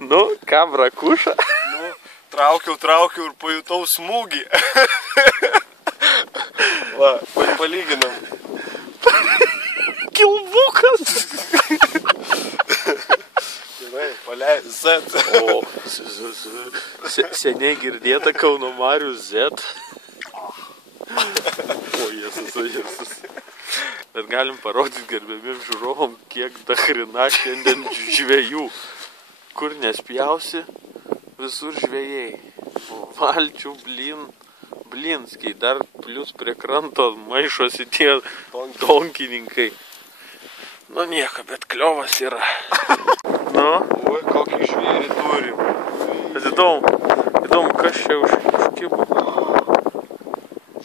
Nu, ką, brakuša? Nu, traukiau ir pajutau smūgį. Va, palyginam. Kilbukas. Gerai, paleid Z. O, seniai girdėta Kauno Marių Z. O, Jėzus. Bet galim parodyti gerbiamiem žiūrovom, kiek dahrina šiandien žvejų. Kur nespjausi, visur žvejai. Valčių, blinskiai, dar plius prie kranto maišosi tie donkininkai. Nu nieko, bet kliovas yra. Nu? Oi, kokį žvėrį turim. Bet įdomu, kas čia užkibo.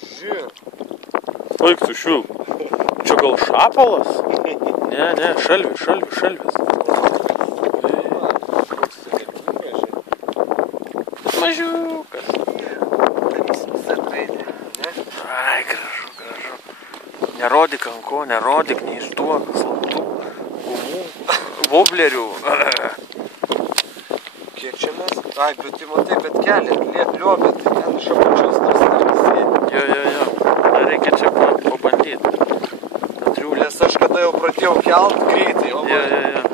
Žiūrėk. Oik tu švilp. Čia gal šapalas? Ne, šalvis. Mažiukas. Ai, gražu. Nerodyk ant ko, neišduok slaptų gumų, voblerių. Kiek čia mes? Ai, bet tai matai, bet kelią, liobė, tai ten iš apačios nors sėdi. Jo. Dar reikia čia pabandyti. Nes aš kada jau pradėjau kelt greitai, o Jo.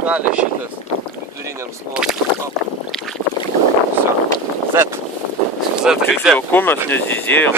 gali šitas viduriniam sluoksniui. Z. O ko mes nezyzėjom?